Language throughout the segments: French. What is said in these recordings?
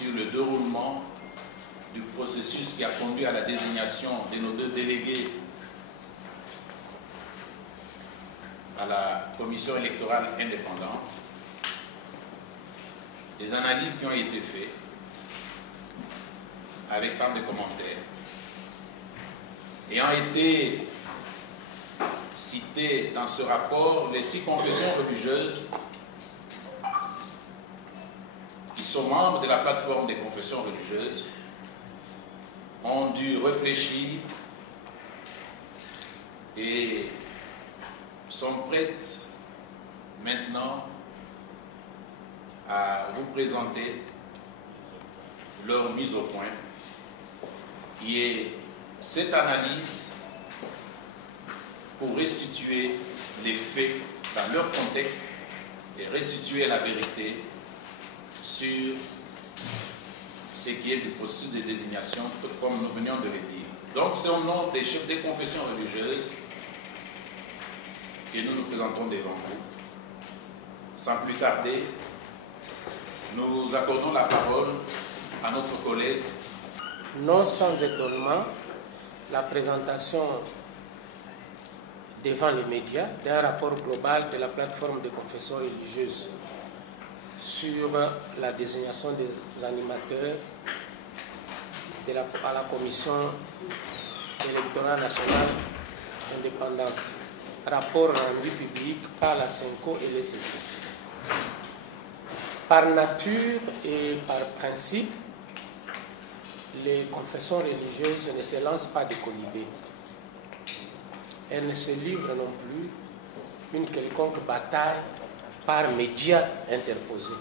sur le déroulement du processus qui a conduit à la désignation de nos deux délégués à la commission électorale indépendante, des analyses qui ont été faites avec tant de commentaires, ayant été cités dans ce rapport les 6 confessions religieuses qui sont membres de la plateforme des confessions religieuses, ont dû réfléchir et sont prêtes maintenant à vous présenter leur mise au point, qui est cette analyse pour restituer les faits dans leur contexte et restituer la vérité sur ce qui est du processus de désignation, comme nous venions de le dire. Donc c'est au nom des chefs des confessions religieuses que nous nous présentons devant vous. Sans plus tarder, nous accordons la parole à notre collègue. Non sans étonnement, la présentation devant les médias d'un rapport global de la plateforme des confessions religieuses sur la désignation des animateurs à la commission électorale nationale indépendante. Rapport rendu public par la CENCO et l'ECC. Par nature et par principe, les confessions religieuses ne se lancent pas de colibé. Elles ne se livrent non plus une quelconque bataille par médias interposés.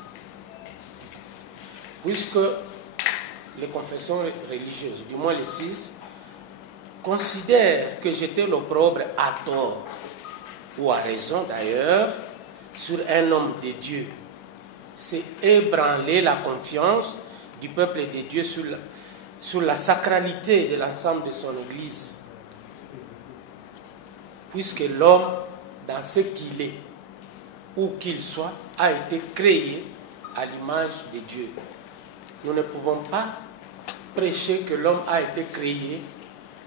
Puisque les confessions religieuses, du moins les 6, considèrent que jeter l'opprobre à tort, ou à raison d'ailleurs, sur un homme de Dieu, c'est ébranler la confiance du peuple de Dieu sur la sacralité de l'ensemble de son Église. Puisque l'homme, dans ce qu'il est, où qu'il soit, a été créé à l'image de Dieu. Nous ne pouvons pas prêcher que l'homme a été créé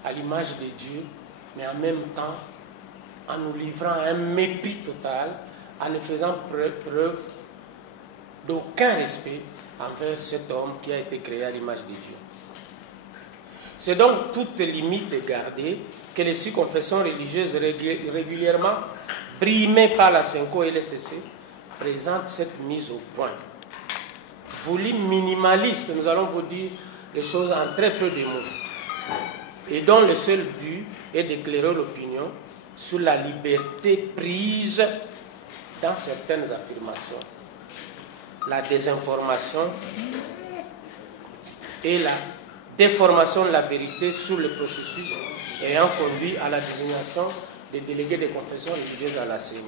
à l'image de Dieu, mais en même temps, en nous livrant à un mépris total, en ne faisant preuve d'aucun respect envers cet homme qui a été créé à l'image de Dieu. C'est donc toute limite gardée que les 6 confessions religieuses régulièrement brimées par la CENCO et l'ECC présentent cette mise au point. Voulu minimaliste, nous allons vous dire les choses en très peu de mots, et dont le seul but est d'éclairer l'opinion sur la liberté prise dans certaines affirmations, la désinformation et la déformation de la vérité sur le processus ayant conduit à la désignation des délégués des confessions religieuses à la CENI.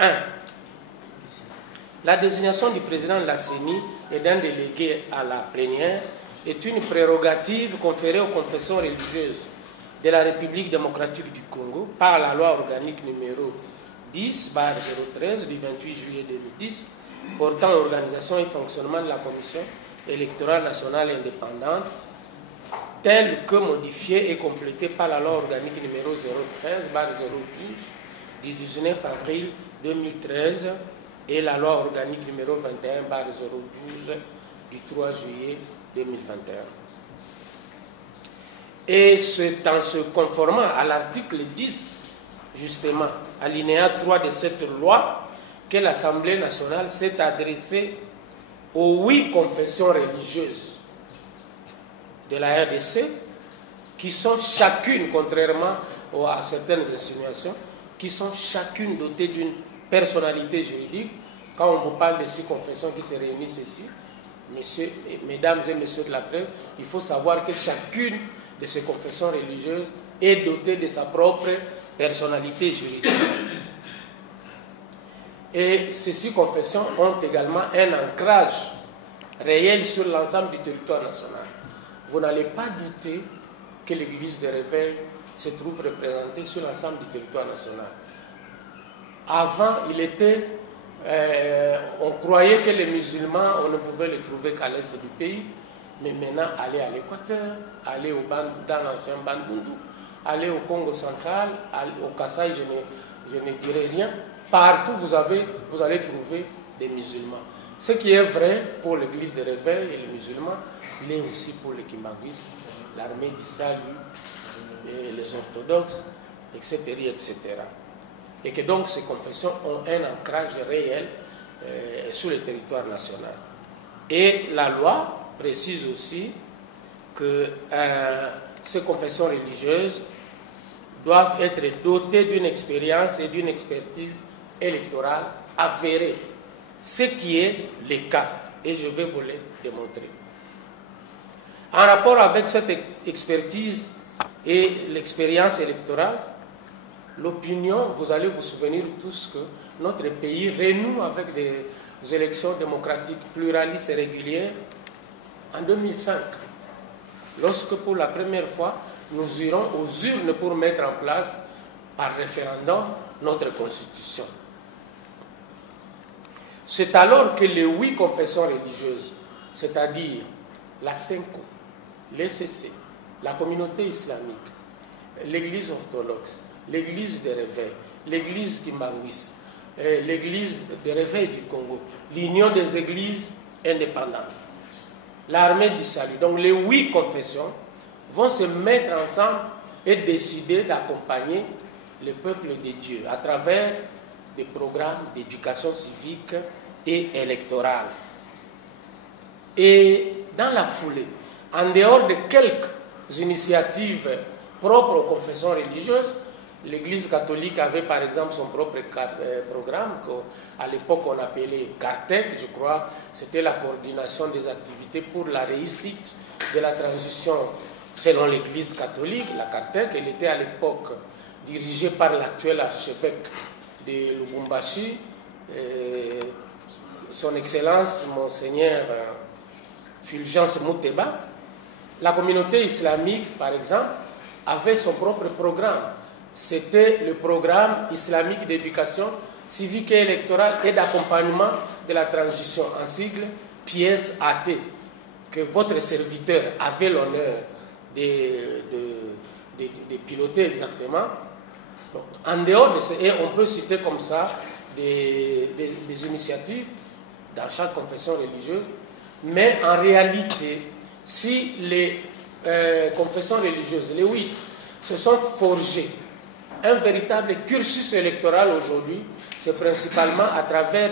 1. La désignation du président de la CENI et d'un délégué à la plénière est une prérogative conférée aux confessions religieuses de la République démocratique du Congo par la loi organique numéro 10/013 du 28 juillet 2010 portant l'organisation et fonctionnement de la commission électorale nationale indépendante, telle que modifiée et complétée par la loi organique numéro 013/012 du 19 avril 2013 et la loi organique numéro 21/012 du 3 juillet 2021. Et c'est en se conformant à l'article 10, justement, alinéa 3 de cette loi, que l'Assemblée nationale s'est adressée aux 8 confessions religieuses de la RDC, qui sont chacune, contrairement à certaines insinuations, qui sont chacune dotées d'une personnalité juridique. Quand on vous parle de 6 confessions qui se réunissent ici, mesdames et messieurs de la presse, il faut savoir que chacune de ces confessions religieuses est dotée de sa propre personnalité juridique. Et ces 6 confessions ont également un ancrage réel sur l'ensemble du territoire national. Vous n'allez pas douter que l'église de Réveil se trouve représentée sur l'ensemble du territoire national. Avant, il était on croyait que les musulmans, on ne pouvait les trouver qu'à l'est du pays. Mais maintenant, allez à l'Équateur, allez dans l'ancien Bandundu, allez au Congo central, au Kasaï, je ne dirai rien. Partout, vous allez trouver des musulmans. Ce qui est vrai pour l'église de réveil et les musulmans, l'est aussi pour les Kimbanguis, l'armée du salut, et les orthodoxes, etc., etc. Et que donc ces confessions ont un ancrage réel sur le territoire national. Et la loi précise aussi que ces confessions religieuses doivent être dotées d'une expérience et d'une expertise électorale avérée, ce qui est le cas, et je vais vous le démontrer. En rapport avec cette expertise et l'expérience électorale, l'opinion, vous allez vous souvenir tous que notre pays renoue avec des élections démocratiques pluralistes et régulières en 2005, lorsque pour la première fois, nous irons aux urnes pour mettre en place, par référendum, notre constitution. C'est alors que les 8 confessions religieuses, c'est-à-dire la Senko, l'ECC, la communauté islamique, l'église orthodoxe, l'église des réveils, l'église Kimbanguis, l'église des réveils du Congo, l'union des églises indépendantes, l'armée du salut. Donc les 8 confessions vont se mettre ensemble et décider d'accompagner le peuple de Dieu à travers des programmes d'éducation civique et électorale. Et dans la foulée, en dehors de quelques initiatives propres aux confessions religieuses, l'Église catholique avait par exemple son propre programme qu'à l'époque on appelait CARTEC, je crois, c'était la coordination des activités pour la réussite de la transition selon l'Église catholique, la CARTEC. Elle était à l'époque dirigée par l'actuel archevêque de Lubumbashi, son Excellence Monseigneur Fulgence Muteba. La communauté islamique, par exemple, avait son propre programme. C'était le programme islamique d'éducation civique et électorale et d'accompagnement de la transition, en sigle PIES-AT, que votre serviteur avait l'honneur de piloter exactement. Donc, en dehors de ça, et on peut citer comme ça des initiatives dans chaque confession religieuse, mais en réalité, si les confessions religieuses, les 8, se sont forgées un véritable cursus électoral aujourd'hui, c'est principalement à travers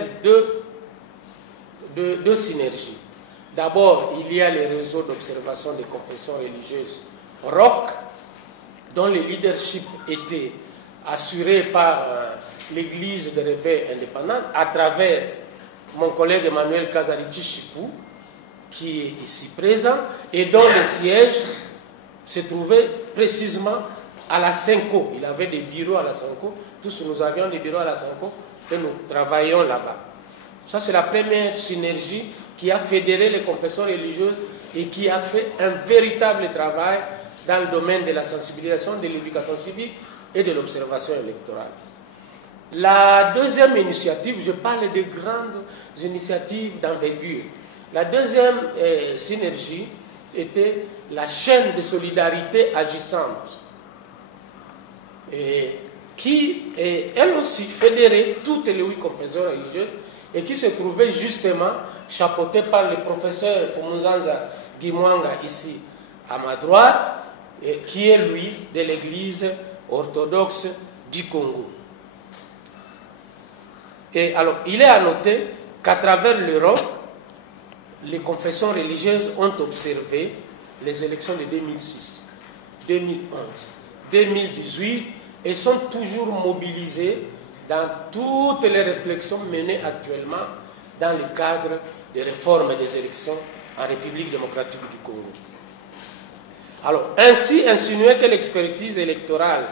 deux synergies. D'abord, il y a les réseaux d'observation des confessions religieuses ROC, dont le leadership était assuré par l'Église de réveil indépendante, à travers mon collègue Emmanuel Kazarichi Chipou, qui est ici présent, et dont le siège se trouvait précisément à la Senko. Il avait des bureaux à la Senko. Tous nous avions des bureaux à la Senko et nous travaillions là-bas. Ça, c'est la première synergie qui a fédéré les confessions religieuses et qui a fait un véritable travail dans le domaine de la sensibilisation, de l'éducation civique et de l'observation électorale. La deuxième initiative, je parle de grandes initiatives d'envergure. La deuxième synergie était la chaîne de solidarité agissante, qui, elle aussi, fédérait toutes les 8 confessions religieuses et qui se trouvait justement chapeautée par le professeur Fumunzanza Gimwanga, ici à ma droite, et qui est lui de l'église orthodoxe du Congo. Et alors, il est à noter qu'à travers l'Europe, les confessions religieuses ont observé les élections de 2006, 2011, 2018 et sont toujours mobilisées dans toutes les réflexions menées actuellement dans le cadre des réformes des élections en République démocratique du Congo. Alors, ainsi insinuer que l'expertise électorale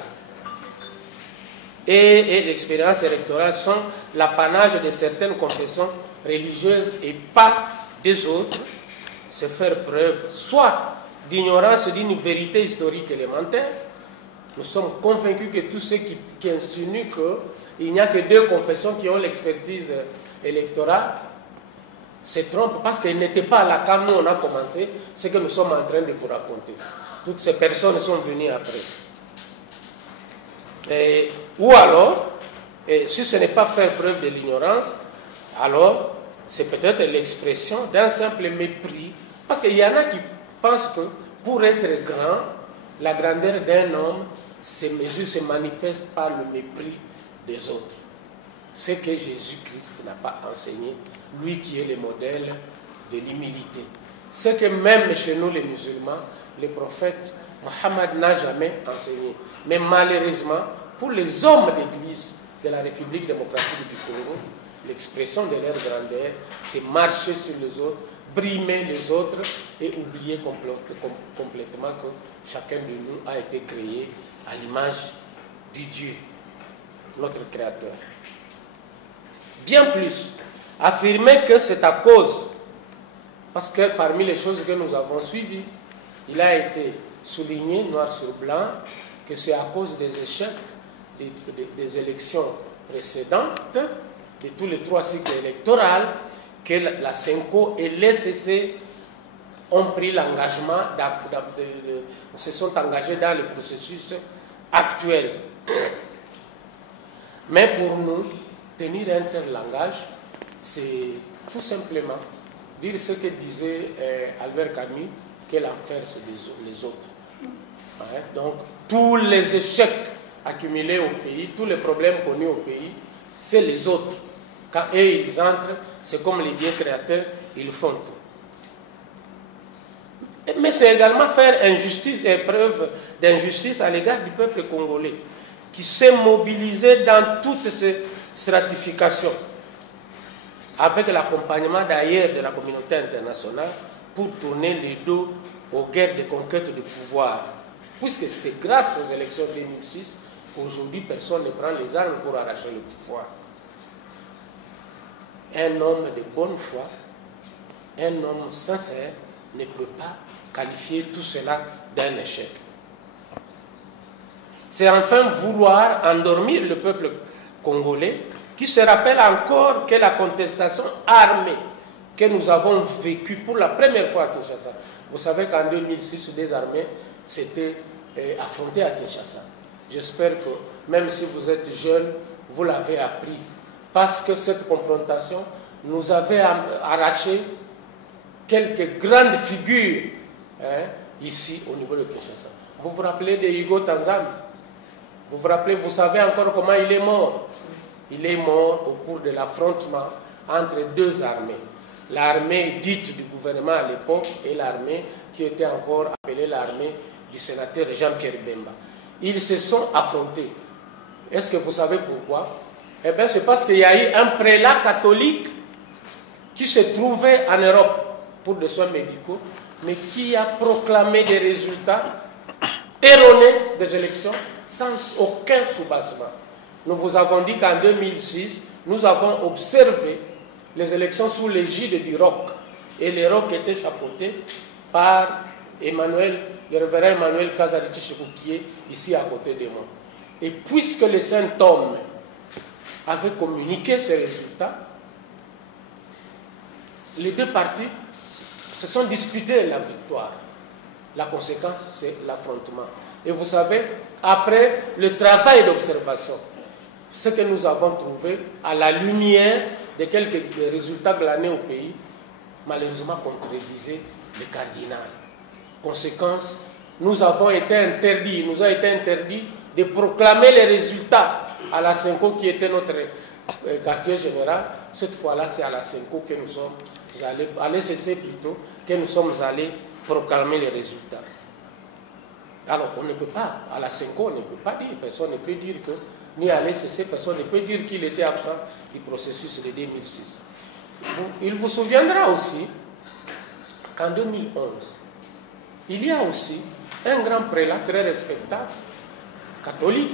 et l'expérience électorale sont l'apanage de certaines confessions religieuses et pas des autres, c'est faire preuve soit d'ignorance d'une vérité historique élémentaire. Nous sommes convaincus que tous ceux qui insinuent qu'il n'y a que 2 confessions qui ont l'expertise électorale se trompe parce qu'il n'était pas là quand nous on a commencé ce que nous sommes en train de vous raconter. Toutes ces personnes sont venues après. Ou alors, si ce n'est pas faire preuve de l'ignorance, alors c'est peut-être l'expression d'un simple mépris. Parce qu'il y en a qui pensent que pour être grand, la grandeur d'un homme se manifeste par le mépris des autres. Ce que Jésus-Christ n'a pas enseigné, lui qui est le modèle de l'humilité. Ce que même chez nous les musulmans, les prophètes, Mohammed n'a jamais enseigné. Mais malheureusement, pour les hommes d'église de la République démocratique du Congo, l'expression de leur grandeur, c'est marcher sur les autres, brimer les autres et oublier complètement que chacun de nous a été créé à l'image du Dieu, notre Créateur. Bien plus, affirmer que c'est à cause, parce que parmi les choses que nous avons suivies, il a été souligné noir sur blanc que c'est à cause des échecs des élections précédentes, de tous les 3 cycles électoraux, que la CENCO et l'ECC ont pris l'engagement, se sont engagés dans le processus actuel. Mais pour nous, tenir un tel langage, c'est tout simplement dire ce que disait Albert Camus, que l'enfer c'est les autres. Donc, tous les échecs accumulés au pays, tous les problèmes connus au pays, c'est les autres. Quand eux, ils entrent, c'est comme les dieux créateurs, ils font tout. Mais c'est également faire preuve d'injustice à l'égard du peuple congolais, qui s'est mobilisé dans toutes ces stratifications, avec l'accompagnement d'ailleurs de la communauté internationale, pour tourner le dos aux guerres de conquête de pouvoir. Puisque c'est grâce aux élections 2006 qu'aujourd'hui personne ne prend les armes pour arracher le pouvoir. Un homme de bonne foi, un homme sincère, ne peut pas qualifier tout cela d'un échec. C'est enfin vouloir endormir le peuple congolais qui se rappelle encore que la contestation armée que nous avons vécue pour la première fois à Kinshasa. Vous savez qu'en 2006, des armées s'étaient affrontées à Kinshasa. J'espère que même si vous êtes jeune, vous l'avez appris. Parce que cette confrontation nous avait arraché quelques grandes figures ici au niveau de Kinshasa. Vous vous rappelez de Hugo Tanzam? Vous savez encore comment il est mort? Il est mort au cours de l'affrontement entre 2 armées. L'armée dite du gouvernement à l'époque et l'armée qui était encore appelée l'armée du sénateur Jean-Pierre Bemba. Ils se sont affrontés. Est-ce que vous savez pourquoi? Eh bien, c'est parce qu'il y a eu un prélat catholique qui se trouvait en Europe pour des soins médicaux, mais qui a proclamé des résultats erronés des élections sans aucun soubassement. Nous vous avons dit qu'en 2006, nous avons observé les élections sous l'égide du ROC. Et le ROC était chapeauté par le révérend Emmanuel Kazarichi, qui est ici à côté de moi. Et puisque les saint hommes avaient communiqué ces résultats, les 2 partis se sont disputés la victoire. La conséquence, c'est l'affrontement. Et vous savez, après le travail d'observation, ce que nous avons trouvé à la lumière de quelques résultats glanés au pays, malheureusement contredisait le cardinal. Conséquence, nous a été interdit de proclamer les résultats à la CENCO qui était notre quartier général. Cette fois-là, c'est à la CENCO que nous sommes allés, à l'ECC plutôt, que nous sommes allés proclamer les résultats. Alors, on ne peut pas, à la CENCO, on ne peut pas dire, personne ne peut dire que, ni à l'ECC, personne ne peut dire qu'il était absent du processus de 2006. Il vous souviendra aussi qu'en 2011, il y a aussi un grand prélat très respectable, catholique,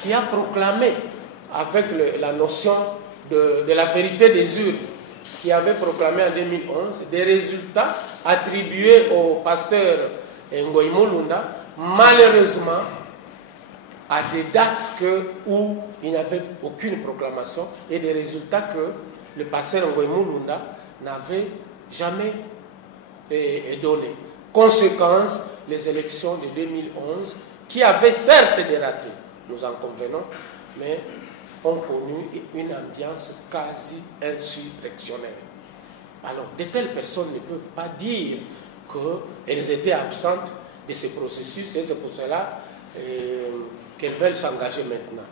qui a proclamé, avec la notion de la vérité des urnes, qui avait proclamé en 2011 des résultats attribués au pasteur Ngoï Mulunda, malheureusement, à des dates où il n'y avait aucune proclamation et des résultats que le pasteur Ngoïmou Lunda n'avait jamais donné. Conséquence, les élections de 2011, qui avaient certes des ratés, nous en convenons, mais ont connu une ambiance quasi insurrectionnelle. Alors, de telles personnes ne peuvent pas dire qu'elles étaient absentes de ce processus, et c'est pour cela qu'elles veulent s'engager maintenant.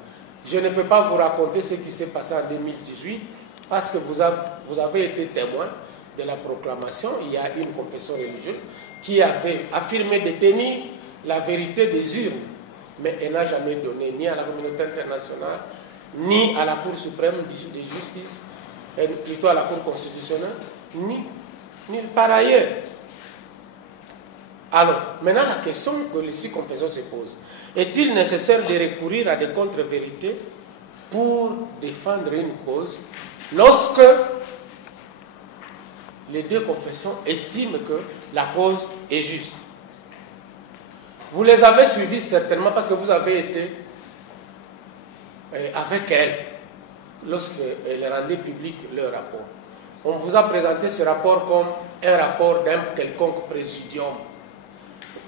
Je ne peux pas vous raconter ce qui s'est passé en 2018, parce que vous avez été témoin de la proclamation. Il y a une confession religieuse qui avait affirmé détenir la vérité des urnes, mais elle n'a jamais donné ni à la communauté internationale, ni à la Cour suprême de justice, plutôt à la Cour constitutionnelle, ni par ailleurs. Alors, maintenant la question que les six confessions se posent, est-il nécessaire de recourir à des contre-vérités pour défendre une cause lorsque les deux confessions estiment que la cause est juste? Vous les avez suivis certainement parce que vous avez été avec elles lorsqu'elles rendaient public leur rapport. On vous a présenté ce rapport comme un rapport d'un quelconque présidium.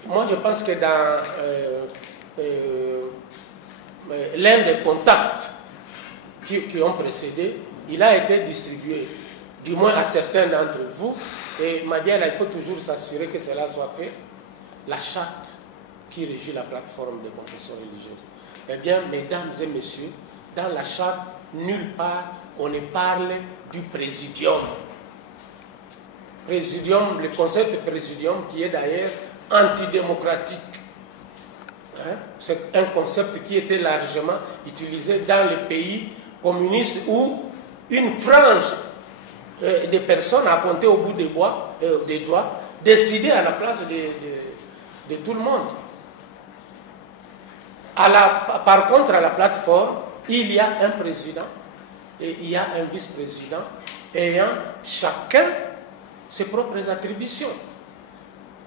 Moi, je pense que dans l'un des contacts qui ont précédé, il a été distribué, du moins à certains d'entre vous, et Madiala, il faut toujours s'assurer que cela soit fait, la charte qui régit la plateforme de confession religieuse. Eh bien, mesdames et messieurs, dans la charte, nulle part on ne parle du présidium. Présidium, le concept présidium qui est d'ailleurs antidémocratique. Hein? C'est un concept qui était largement utilisé dans les pays communistes où une frange de personnes a compté au bout des doigts, décidait à la place de tout le monde. Par contre, à la plateforme, il y a un président et il y a un vice-président ayant chacun ses propres attributions.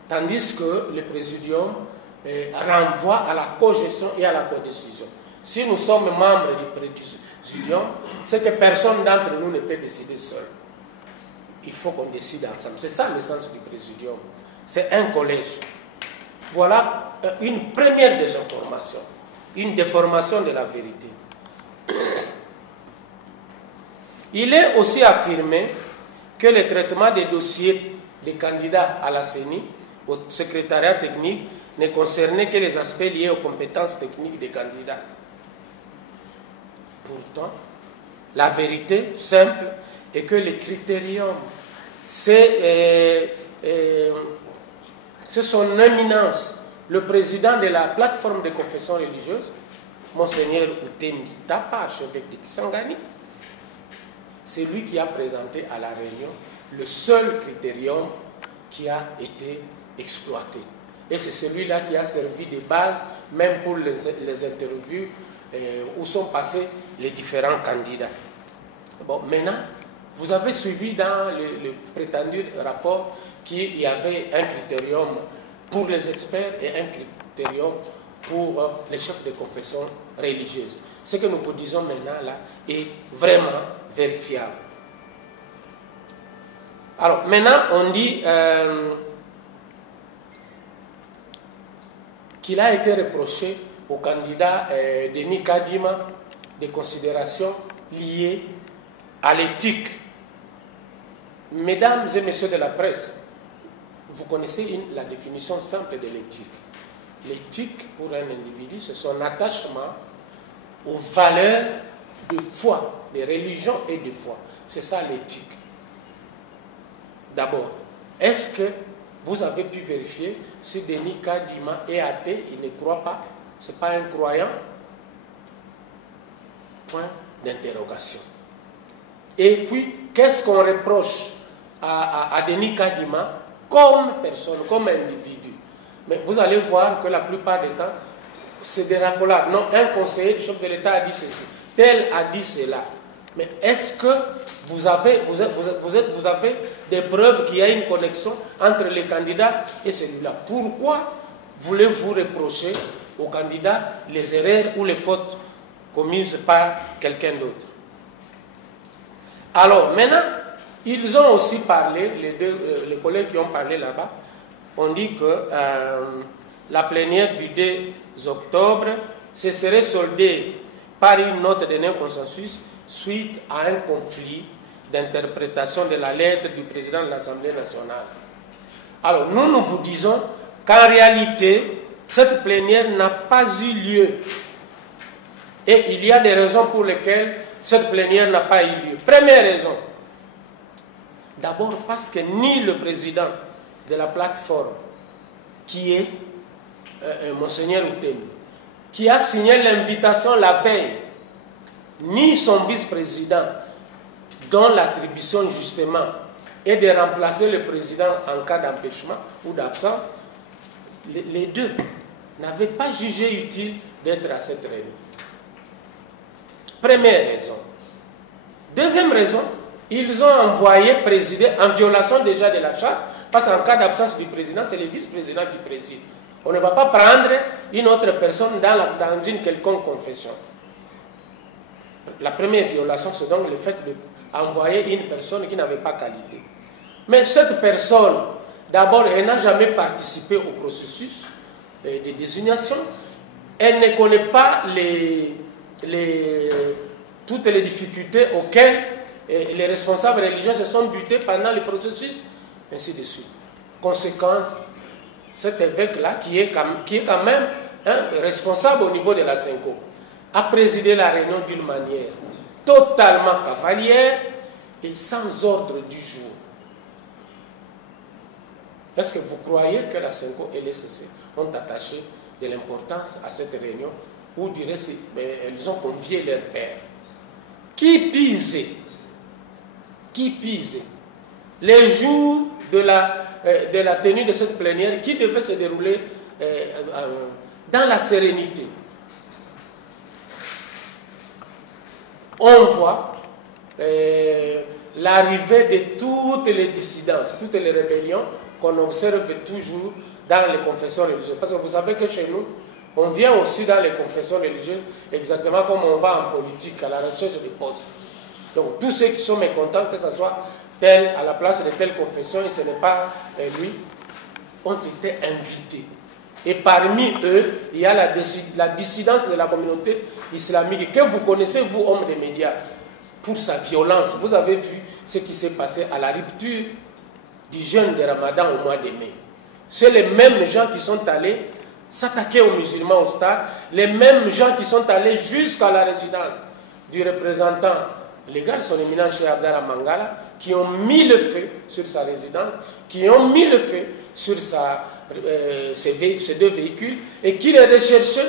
Tandis que le présidium renvoie à la co-gestion et à la codécision. Si nous sommes membres du présidium, c'est que personne d'entre nous ne peut décider seul. Il faut qu'on décide ensemble. C'est ça le sens du présidium. C'est un collège. Voilà une première des informations. Une déformation de la vérité. Il est aussi affirmé que le traitement des dossiers des candidats à la CENI, au secrétariat technique, ne concernait que les aspects liés aux compétences techniques des candidats. Pourtant, la vérité simple est que le critérium, c'est son éminence, le président de la plateforme de confession religieuse, Monseigneur Outembi Tapa, archevêque de Kisangani. C'est lui qui a présenté à la réunion le seul critérium qui a été exploité. Et c'est celui-là qui a servi de base même pour les interviews où sont passés les différents candidats. Bon, maintenant, vous avez suivi dans le prétendu rapport qu'il y avait un critérium pour les experts et un critérium pour les chefs de confession religieuse. Ce que nous vous disons maintenant là est vraiment vérifiable. Alors maintenant on dit qu'il a été reproché au candidat Denis Kadima des considérations liées à l'éthique. Mesdames et messieurs de la presse, vous connaissez la définition simple de l'éthique. L'éthique pour un individu, c'est son attachement aux valeurs de foi, de religion et de foi. C'est ça l'éthique. D'abord, est-ce que vous avez pu vérifier si Denis Kadima est athée, il ne croit pas, ce n'est pas un croyant? Point d'interrogation. Et puis, qu'est-ce qu'on reproche à Denis Kadima comme personne, comme individu? Mais vous allez voir que la plupart des temps, c'est des racolades. Non, un conseiller du chef de l'État a dit ceci, tel a dit cela. Mais est-ce que vous avez des preuves qu'il y a une connexion entre les candidats et celui-là? Pourquoi voulez-vous reprocher aux candidats les erreurs ou les fautes commises par quelqu'un d'autre? Alors, maintenant, ils ont aussi parlé, les collègues qui ont parlé là-bas, on dit que la plénière du 2 octobre se serait soldée par une note de non-consensus suite à un conflit d'interprétation de la lettre du président de l'Assemblée nationale. Alors, nous vous disons qu'en réalité, cette plénière n'a pas eu lieu. Et il y a des raisons pour lesquelles cette plénière n'a pas eu lieu. Première raison, d'abord parce que ni le président de la plateforme, qui est Monseigneur Outemi, qui a signé l'invitation la veille, ni son vice-président, dont l'attribution justement est de remplacer le président en cas d'empêchement ou d'absence, les deux n'avaient pas jugé utile d'être à cette réunion. Première raison. Deuxième raison, ils ont envoyé présider en violation déjà de la charte, parce qu'en cas d'absence du président, c'est le vice-président qui préside. On ne va pas prendre une autre personne dans une quelconque confession. La première violation, c'est donc le fait d'envoyer une personne qui n'avait pas qualité. Mais cette personne, d'abord, elle n'a jamais participé au processus de désignation. Elle ne connaît pas toutes les difficultés auxquelles les responsables religieux se sont butés pendant le processus, ainsi de suite. Conséquence, cet évêque-là, qui est quand même responsable au niveau de la Senko, a présidé la réunion d'une manière totalement cavalière et sans ordre du jour. Est-ce que vous croyez que la Senko et l'ECC ont attaché de l'importance à cette réunion, ou dirait elles ont convié leur père? Qui pisait les jours de la tenue de cette plénière qui devait se dérouler dans la sérénité? On voit l'arrivée de toutes les dissidences, toutes les rébellions qu'on observe toujours dans les confessions religieuses. Parce que vous savez que chez nous, on vient aussi dans les confessions religieuses, exactement comme on va en politique, à la recherche des postes. Donc tous ceux qui sont mécontents, que ce soit tel à la place de telle confession, et ce n'est pas lui, ont été invités. Et parmi eux, il y a la dissidence de la communauté islamique, que vous connaissez, vous, hommes des médias, pour sa violence. Vous avez vu ce qui s'est passé à la rupture du jeûne de Ramadan au mois de mai. C'est les mêmes gens qui sont allés s'attaquer aux musulmans au stade, les mêmes gens qui sont allés jusqu'à la résidence du représentant légal, son éminence Cheikh Abdallah Mangala, qui ont mis le feu sur sa résidence, qui ont mis le feu sur ces deux véhicules, et qui les recherchaient,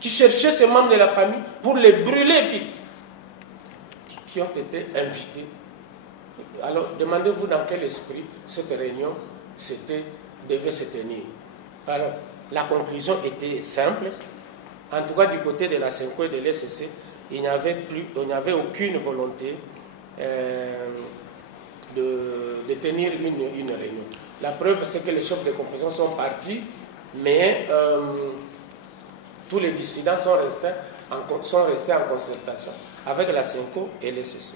qui cherchaient ces membres de la famille pour les brûler vifs, qui ont été invités. Alors, demandez-vous dans quel esprit cette réunion devait se tenir. Alors, la conclusion était simple. En tout cas, du côté de la Senko et de l'ECC, il n'y avait aucune volonté de tenir une réunion. La preuve, c'est que les chefs de confession sont partis, mais tous les dissidents sont restés en concertation avec la Senko et l'ECC.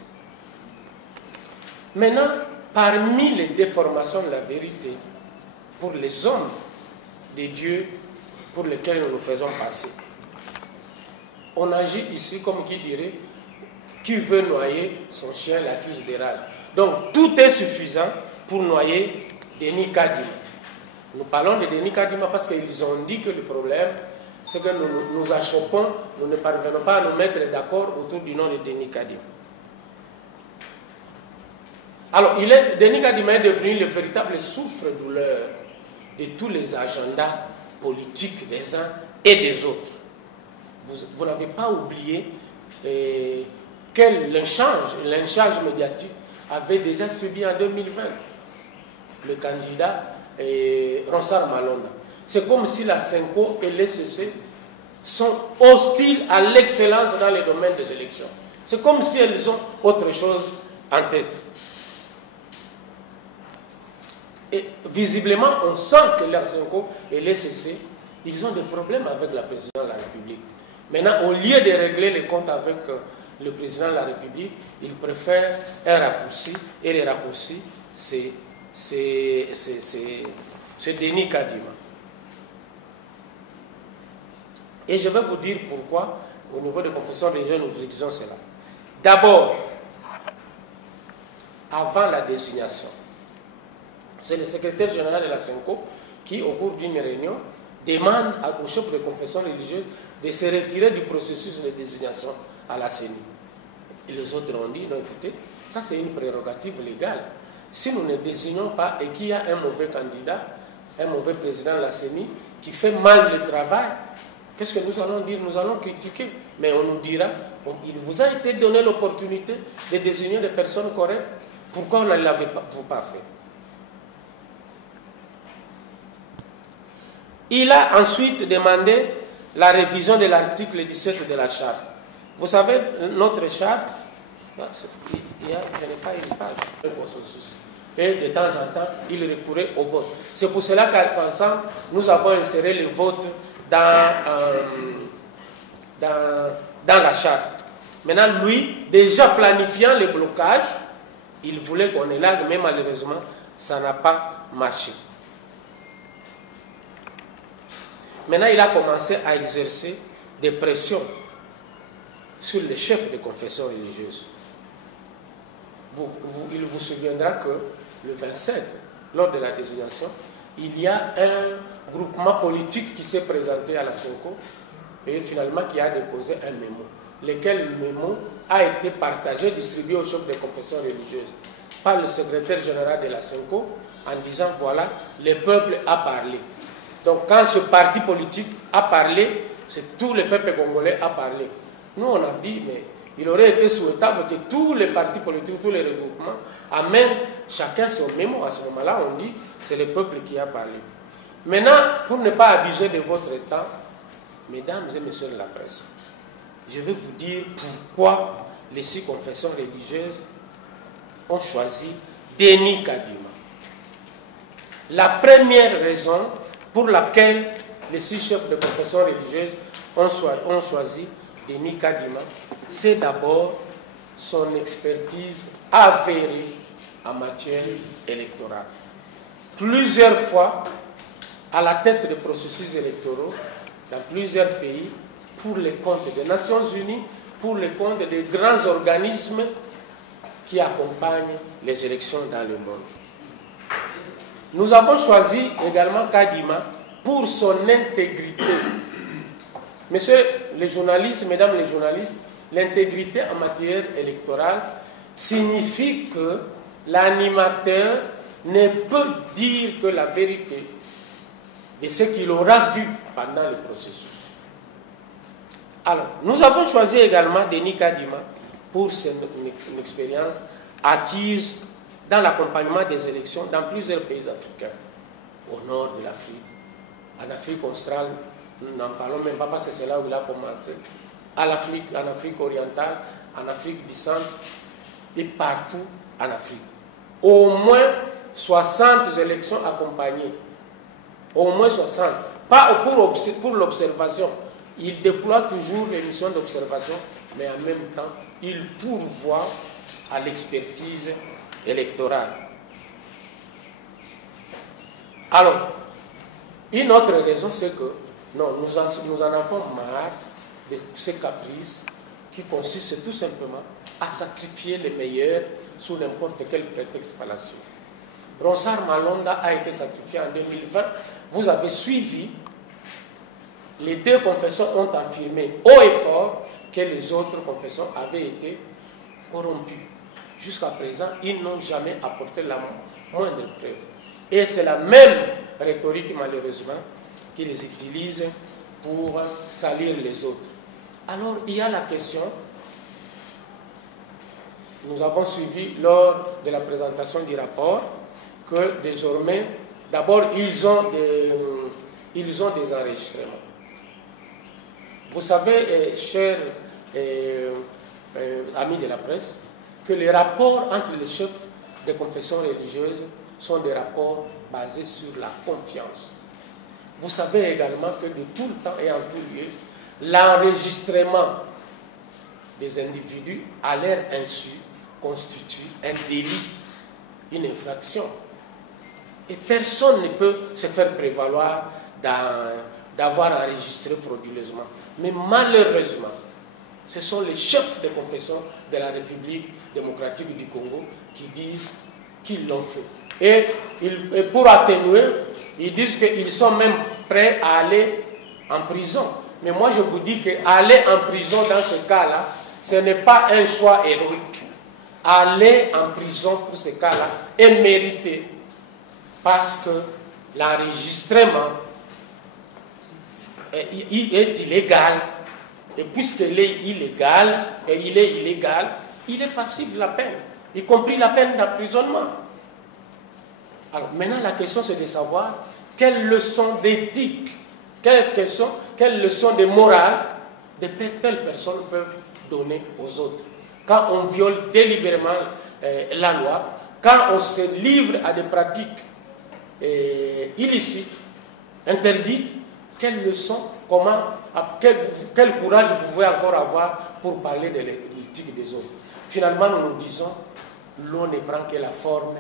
Maintenant, parmi les déformations de la vérité, pour les hommes de Dieu pour lesquels nous nous faisons passer, on agit ici comme qui dirait, qui veut noyer son chien l'accuse de rage. Donc tout est suffisant pour noyer Denis Kadima. Nous parlons de Denis Kadima parce qu'ils ont dit que le problème, c'est que nous achoppons, nous ne parvenons pas à nous mettre d'accord autour du nom de Denis Kadima. Alors, Denis Kadima est devenu le véritable souffre-douleur de tous les agendas politiques des uns et des autres. Vous n'avez pas oublié quel lynchage médiatique avait déjà subi en 2020 le candidat Ronsard Malonda. C'est comme si la Senko et l'ECC sont hostiles à l'excellence dans les domaines des élections. C'est comme si elles ont autre chose en tête. Et visiblement, on sent que la Senko et l'ECC, ils ont des problèmes avec la présidence de la République. Maintenant, au lieu de régler les comptes avec le président de la République, il préfère un raccourci, et les raccourcis, c'est Denis Kadima. Et je vais vous dire pourquoi, au niveau des confessions religieuses, nous vous disons cela. D'abord, avant la désignation, c'est le secrétaire général de la SENCO qui, au cours d'une réunion, demande au chef de confession religieuse de se retirer du processus de désignation à la CENI. Et les autres ont dit, non, écoutez, ça c'est une prérogative légale. Si nous ne désignons pas et qu'il y a un mauvais candidat, un mauvais président de la CENI qui fait mal le travail, qu'est-ce que nous allons dire? Nous allons critiquer. Mais on nous dira, il vous a été donné l'opportunité de désigner des personnes correctes. Pourquoi on ne l'avait pas fait? Il a ensuite demandé la révision de l'article 17 de la charte. Vous savez, notre charte, je n'ai pas une page, un consensus. Et de temps en temps, il recourait au vote. C'est pour cela qu'à pensant, nous avons inséré le vote dans la charte. Maintenant, lui, déjà planifiant le blocage, il voulait qu'on élargue, mais malheureusement, ça n'a pas marché. Maintenant, il a commencé à exercer des pressions sur les chefs de confession religieuse. Il vous souviendra que le 27, lors de la désignation, il y a un groupement politique qui s'est présenté à la SENCO et finalement qui a déposé un mémo, lequel mémo a été partagé, distribué aux chefs de confession religieuse par le secrétaire général de la SENCO en disant voilà, le peuple a parlé. Donc quand ce parti politique a parlé, c'est tout le peuple congolais a parlé. Nous on a dit, mais il aurait été souhaitable que tous les partis politiques, tous les regroupements amènent chacun son mémo. À ce moment-là, on dit, c'est le peuple qui a parlé. Maintenant, pour ne pas abuser de votre temps, mesdames et messieurs de la presse, je vais vous dire pourquoi les 6 confessions religieuses ont choisi Denis Kadima. La première raison pour laquelle les 6 chefs de confession religieuse ont choisi Denis Kadima, c'est d'abord son expertise avérée en matière électorale. Plusieurs fois, à la tête des processus électoraux, dans plusieurs pays, pour les comptes des Nations Unies, pour les comptes des grands organismes qui accompagnent les élections dans le monde. Nous avons choisi également Kadima pour son intégrité. Messieurs les journalistes, mesdames les journalistes, l'intégrité en matière électorale signifie que l'animateur ne peut dire que la vérité de ce qu'il aura vu pendant le processus. Alors, nous avons choisi également Denis Kadima pour une expérience acquise dans l'accompagnement des élections dans plusieurs pays africains, au nord de l'Afrique, en Afrique australe, nous n'en parlons même pas parce que c'est là où il a commencé, en Afrique orientale, en Afrique du Centre et partout en Afrique. Au moins 60 élections accompagnées. Au moins 60. Pas pour l'observation. Il déploie toujours les missions d'observation, mais en même temps, il pourvoit à l'expertise électorale. Alors, une autre raison, c'est que non, nous en avons marre de ces caprices qui consistent tout simplement à sacrifier les meilleurs sous n'importe quel prétexte fallacieux. Ronsard Malonda a été sacrifié en 2020. Vous avez suivi, les 2 confessions ont affirmé haut et fort que les autres confessions avaient été corrompues. Jusqu'à présent, ils n'ont jamais apporté la moindre preuve. Et c'est la même rhétorique, malheureusement, qu'ils utilisent pour salir les autres. Alors, il y a la question, nous avons suivi lors de la présentation du rapport, que désormais, d'abord, ils ont des enregistrements. Vous savez, chers amis de la presse, que les rapports entre les chefs des confessions religieuses sont des rapports basés sur la confiance. Vous savez également que de tout le temps et en tout lieu, l'enregistrement des individus à leur insu constitue un délit, une infraction. Et personne ne peut se faire prévaloir d'avoir enregistré frauduleusement. Mais malheureusement, ce sont les chefs de confession de la République démocratique du Congo qui disent qu'ils l'ont fait. Et pour atténuer, ils disent qu'ils sont même prêts à aller en prison. Mais moi je vous dis qu'aller en prison dans ce cas-là, ce n'est pas un choix héroïque. Aller en prison pour ce cas-là est mérité parce que l'enregistrement est illégal. Et puisqu'il est illégal, il est passible de la peine, y compris la peine d'emprisonnement. Alors maintenant la question c'est de savoir quelles leçons d'éthique, quelles leçons de morale de telles personnes peuvent donner aux autres. Quand on viole délibérément la loi, quand on se livre à des pratiques illicites, interdites, quelles leçons, quel courage vous pouvez encore avoir pour parler de l'éthique des autres. Finalement, nous disons, l'eau ne prend que la forme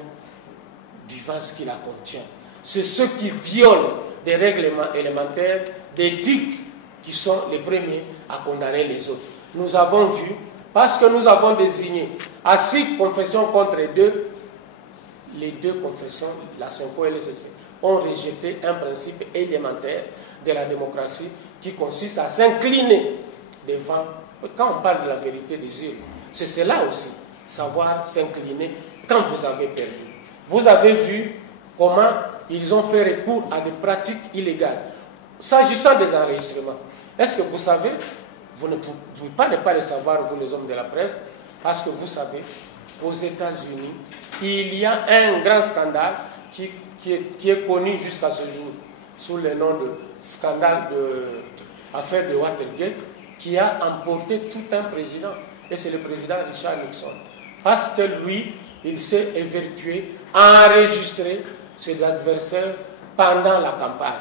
du vase qui la contient. C'est ceux qui violent des règlements élémentaires d'éthique qui sont les premiers à condamner les autres. Nous avons vu, parce que nous avons désigné à 6 confessions contre 2, les 2 confessions, la SENCO et le CC, ont rejeté un principe élémentaire de la démocratie qui consiste à s'incliner devant. Quand on parle de la vérité des yeux, c'est cela aussi, savoir s'incliner quand vous avez perdu. Vous avez vu comment ils ont fait recours à des pratiques illégales. S'agissant des enregistrements, est-ce que vous savez, vous ne pouvez pas ne pas le savoir, vous les hommes de la presse, parce que vous savez, aux États-Unis, il y a un grand scandale qui est connu jusqu'à ce jour sous le nom de scandale de affaire de Watergate, qui a emporté tout un président. Et c'est le président Richard Nixon. Parce que lui, il s'est évertué à enregistrer ses adversaires pendant la campagne.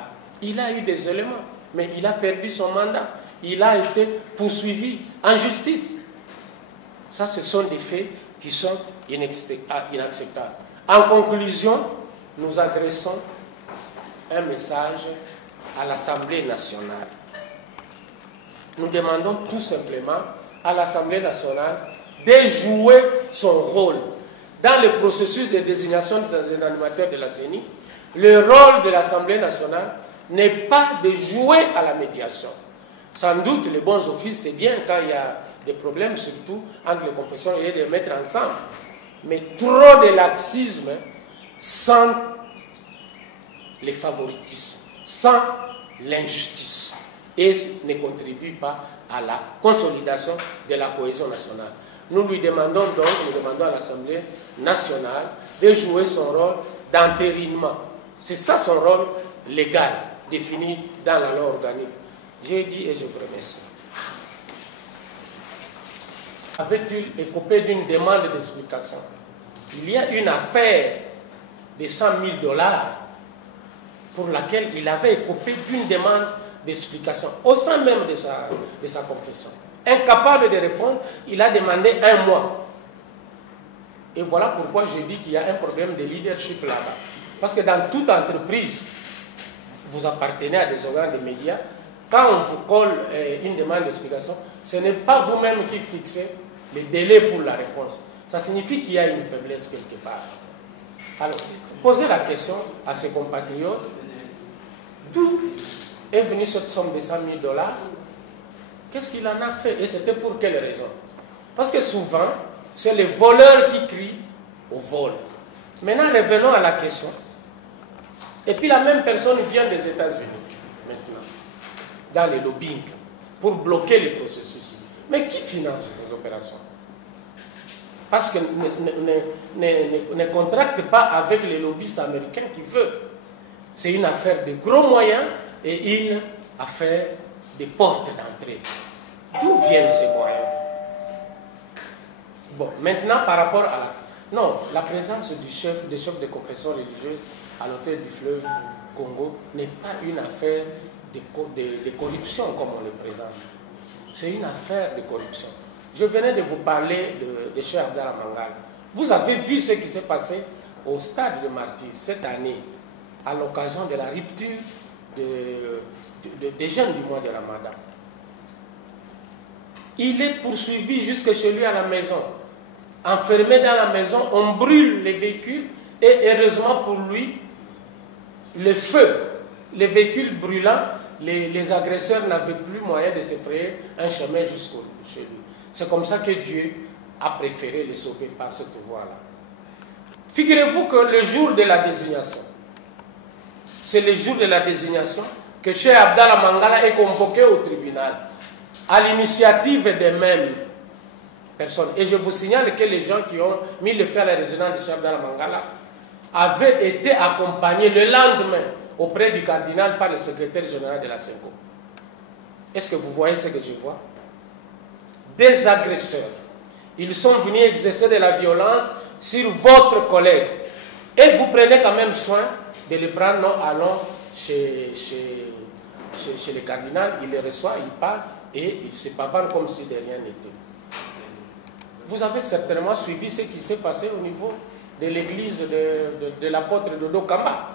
Il a eu des éléments, mais il a perdu son mandat. Il a été poursuivi en justice. Ça, ce sont des faits qui sont inacceptables. En conclusion, nous adressons un message à l'Assemblée nationale. Nous demandons tout simplement à l'Assemblée nationale de jouer son rôle dans le processus de désignation des animateurs de la CENI. Le rôle de l'Assemblée nationale n'est pas de jouer à la médiation. Sans doute, les bons offices, c'est bien quand il y a des problèmes, surtout entre les confessions, et de les mettre ensemble. Mais trop de laxisme sans les favoritismes, sans l'injustice, et ne contribue pas à la consolidation de la cohésion nationale. Nous lui demandons donc, nous demandons à l'Assemblée nationale de jouer son rôle d'entérinement. C'est ça son rôle légal, défini dans la loi organique. J'ai dit et je vous remercie. Avait-il écopé d'une demande d'explication? Il y a une affaire de 100 000 $ pour laquelle il avait écopé d'une demande d'explication au sein même de sa confession. Incapable de répondre, il a demandé 1 mois. Et voilà pourquoi je dis qu'il y a un problème de leadership là-bas. Parce que dans toute entreprise, vous appartenez à des organes de médias, quand on vous colle une demande d'explication, ce n'est pas vous-même qui fixez les délais pour la réponse. Ça signifie qu'il y a une faiblesse quelque part. Alors, posez la question à ses compatriotes, d'où est venue cette somme de 100 000 $? Qu'est-ce qu'il en a fait? Et c'était pour quelle raison? Parce que souvent, c'est les voleurs qui crient au vol. Maintenant, revenons à la question. Et puis la même personne vient des États-Unis, maintenant, dans les lobbying, pour bloquer les processus. Mais qui finance ces opérations? Parce que ne contracte pas avec les lobbyistes américains qui veulent. C'est une affaire de gros moyens et une affaire de portes d'entrée. D'où viennent ces moyens? Bon, maintenant par rapport à la présence des chefs de confession religieuse à l'autel du fleuve Congo n'est pas une affaire de corruption comme on le présente. C'est une affaire de corruption. Je venais de vous parler de Cheikh Abdallah Mangala. Vous avez vu ce qui s'est passé au stade de Martyrs cette année, à l'occasion de la rupture des jeûnes du mois de Ramadan. Il est poursuivi jusque chez lui à la maison. Enfermé dans la maison, on brûle les véhicules et heureusement pour lui, le feu, les véhicules brûlants, les agresseurs n'avaient plus moyen de se frayer un chemin jusqu'au chez lui. C'est comme ça que Dieu a préféré les sauver par cette voie-là. Figurez-vous que le jour de la désignation, c'est le jour de la désignation que Cheikh Abdallah Mangala est convoqué au tribunal à l'initiative des mêmes personnes. Et je vous signale que les gens qui ont mis le feu à la résidence de Cheikh Abdallah Mangala avaient été accompagnés le lendemain auprès du cardinal par le secrétaire général de la SENCO. Est-ce que vous voyez ce que je vois? Des agresseurs. Ils sont venus exercer de la violence sur votre collègue. Et vous prenez quand même soin de le prendre. Non, allons chez le cardinal, il les reçoit, il parle et il se pavane comme si de rien n'était. Vous avez certainement suivi ce qui s'est passé au niveau de l'église de l'apôtre Dodo Kamba.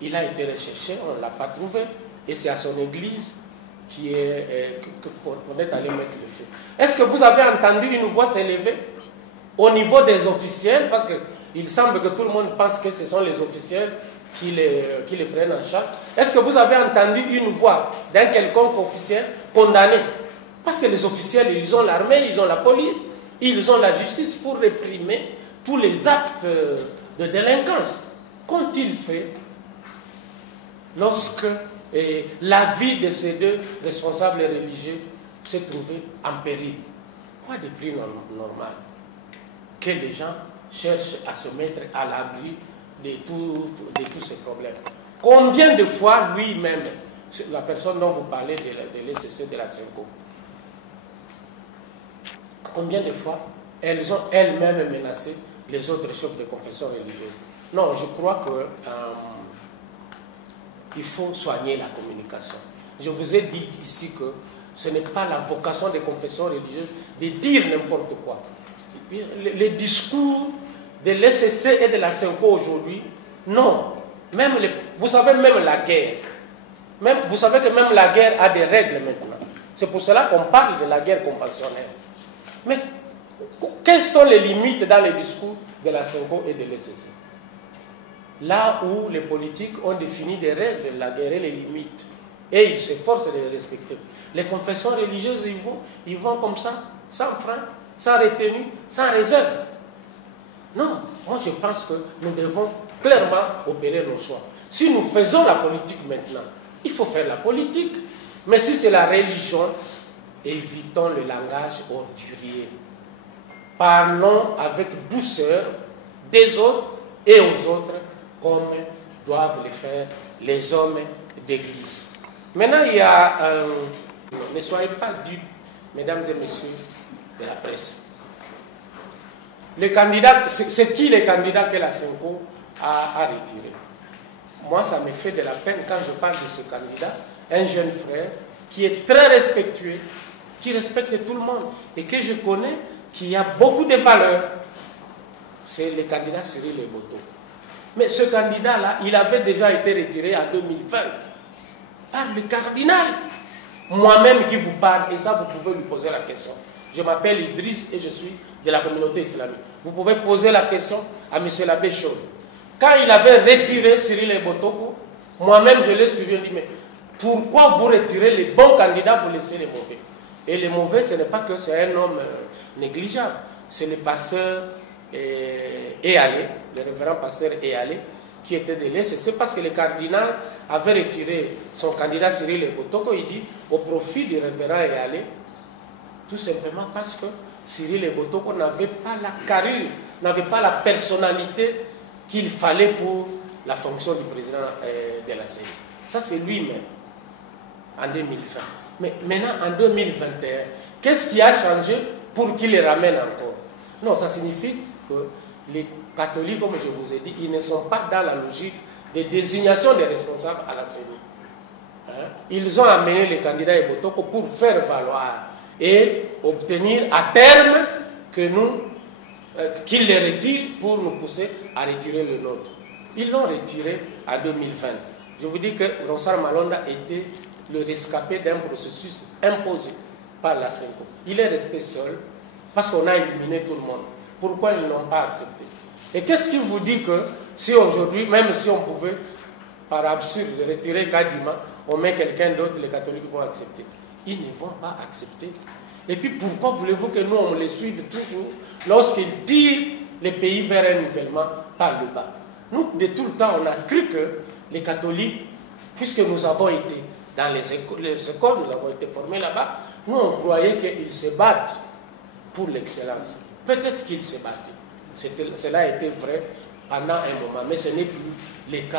Il a été recherché, on ne l'a pas trouvé. Et c'est à son église qu'on est allé mettre le feu. Est-ce que vous avez entendu une voix s'élever au niveau des officiels? Parce qu'il semble que tout le monde pense que ce sont les officiels qui les prennent en charge. Est-ce que vous avez entendu une voix d'un quelconque officiel condamné? Parce que les officiels, ils ont l'armée, ils ont la police, ils ont la justice pour réprimer tous les actes de délinquance. Qu'ont-ils fait lorsque la vie de ces deux responsables religieux s'est trouvée en péril? Quoi de plus normal que les gens cherchent à se mettre à l'abri de tous ces problèmes? Combien de fois lui-même, la personne dont vous parlez de l'ECC de la SENCO, combien de fois elles ont elles-mêmes menacé les autres chefs de confession religieuse? Non, je crois que il faut soigner la communication. Je vous ai dit ici que ce n'est pas la vocation des confessions religieuses de dire n'importe quoi. Les discours de l'ECC et de la SENCO aujourd'hui, non. Vous savez, même la guerre, vous savez que même la guerre a des règles maintenant. C'est pour cela qu'on parle de la guerre conventionnelle. Mais quelles sont les limites dans les discours de la SENCO et de l'ECC? Là où les politiques ont défini des règles de la guerre et les limites, et ils s'efforcent de les respecter. Les confessions religieuses, ils vont comme ça, sans frein, sans retenue, sans réserve. Non, moi je pense que nous devons clairement opérer nos choix. Si nous faisons la politique maintenant, il faut faire la politique. Mais si c'est la religion, évitons le langage ordurier. Parlons avec douceur des autres et aux autres, comme doivent le faire les hommes d'église. Maintenant, il y a ne soyez pas dupes, mesdames et messieurs de la presse. Les candidats, c'est qui les candidats que la SENCO a retirés? Moi, ça me fait de la peine quand je parle de ce candidat, un jeune frère qui est très respectueux, qui respecte tout le monde et que je connais, qui a beaucoup de valeurs. C'est le candidat Cyril Eboto. Mais ce candidat-là, il avait déjà été retiré en 2020 par le cardinal. Moi-même qui vous parle, et ça vous pouvez lui poser la question. Je m'appelle Idriss et je suis de la communauté islamique. Vous pouvez poser la question à M. l'abbé Chaud. Quand il avait retiré Cyril Eboto, moi-même je l'ai suivi et dit, mais pourquoi vous retirez les bons candidats, vous laissez les mauvais? Et les mauvais, ce n'est pas que c'est un homme négligeable, c'est le pasteur Eyalé, le révérend pasteur Eyalé, qui était de l'Est. C'est parce que le cardinal avait retiré son candidat Cyril Eboto, il dit, au profit du révérend Eyalé, tout simplement parce que Cyril Eboto n'avait pas la carrure, n'avait pas la personnalité qu'il fallait pour la fonction du président de la CENI. Ça, c'est lui-même, en 2020. Mais maintenant, en 2021, qu'est-ce qui a changé pour qu'il les ramène encore? Non, ça signifie que les catholiques, comme je vous ai dit, ils ne sont pas dans la logique de désignation des responsables à la CENI. Ils ont amené les candidats Eboto pour faire valoir et obtenir à terme que qu'ils les retirent pour nous pousser à retirer le nôtre. Ils l'ont retiré en 2020. Je vous dis que Ronsard Malonda était le rescapé d'un processus imposé par la CENCO. Il est resté seul parce qu'on a éliminé tout le monde. Pourquoi ils n'ont pas accepté? Et qu'est-ce qui vous dit que si aujourd'hui, même si on pouvait, par absurde, retirer Kadima, on met quelqu'un d'autre, les catholiques vont accepter? Ils ne vont pas accepter. Et puis pourquoi voulez-vous que nous, on les suive toujours lorsqu'ils tirent les pays vers un nivellement par le bas? Nous, de tout le temps, on a cru que les catholiques, puisque nous avons été dans les écoles, nous avons été formés là-bas, nous, on croyait qu'ils se battent pour l'excellence. Peut-être qu'ils se battaient. Cela a été vrai pendant un moment, mais ce n'est plus le cas.